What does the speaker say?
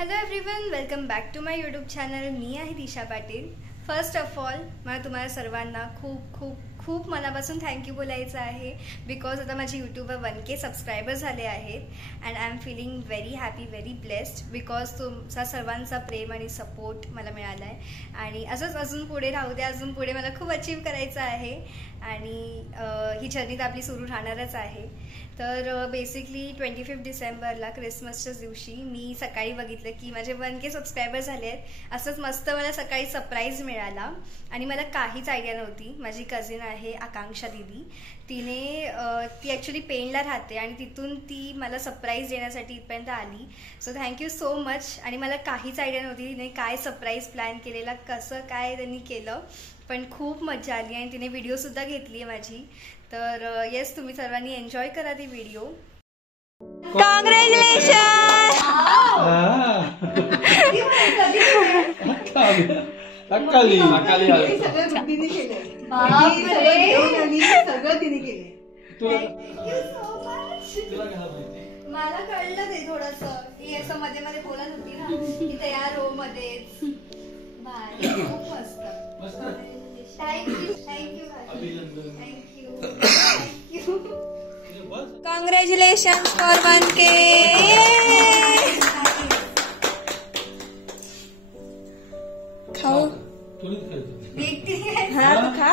Hello everyone, welcome back to my YouTube channel. मी आहे Disha Patil. First of all मला तुम्हाला सर्वांना खूप खूप खूप मनापासून थँक्यू बोलायचं आहे. बिकॉज आता माझे यूट्यूबवर 1K सबस्क्रायबर झाले आहेत and I am feeling very happy, very blessed. Because तुमचा सर्वांचा प्रेम आणि सपोर्ट मला मिळाला आहे आणि असंच अजून पुढे राहू द्या. अजून पुढे मला खूप अचीव करायचं आहे आणि ही जर्नी तर आपली सुरू राहणारच आहे. तर बेसिकली 25 डिसेंबरला क्रिसमसच्या दिवशी मी सकाळी बघितलं की माझे 1K सबस्क्रायबर झाले आहेत. असंच मस्त मला सकाळी सरप्राईज मिळाला आणि मला काहीच आयडिया नव्हती. माझी कझिन आहे आकांक्षा दिदी, ती ॲक्च्युली पेणला राहते आणि तिथून ती मला सरप्राईज देण्यासाठी इथपर्यंत आली. So thank you so much. आणि मला काहीच आयडिया नव्हती तिने काय सरप्राईज प्लॅन केलेला, कसं काय त्यांनी केलं, पण खूप मजा आली आणि तिने व्हिडिओसुद्धा घेतली आहे माझी. तर येस, तुम्ही सर्वांनी एन्जॉय करा ती व्हिडिओ. कॉंग्रॅच्युलेशन. मला कळलं ते थोडंसं, ती असं मध्ये मध्ये बोलत होती ना की तयार हो मध्येच. खूप मस्त. Thank you thank you thank you. Congratulation for 1K. खाऊ देखते हा, तू खा.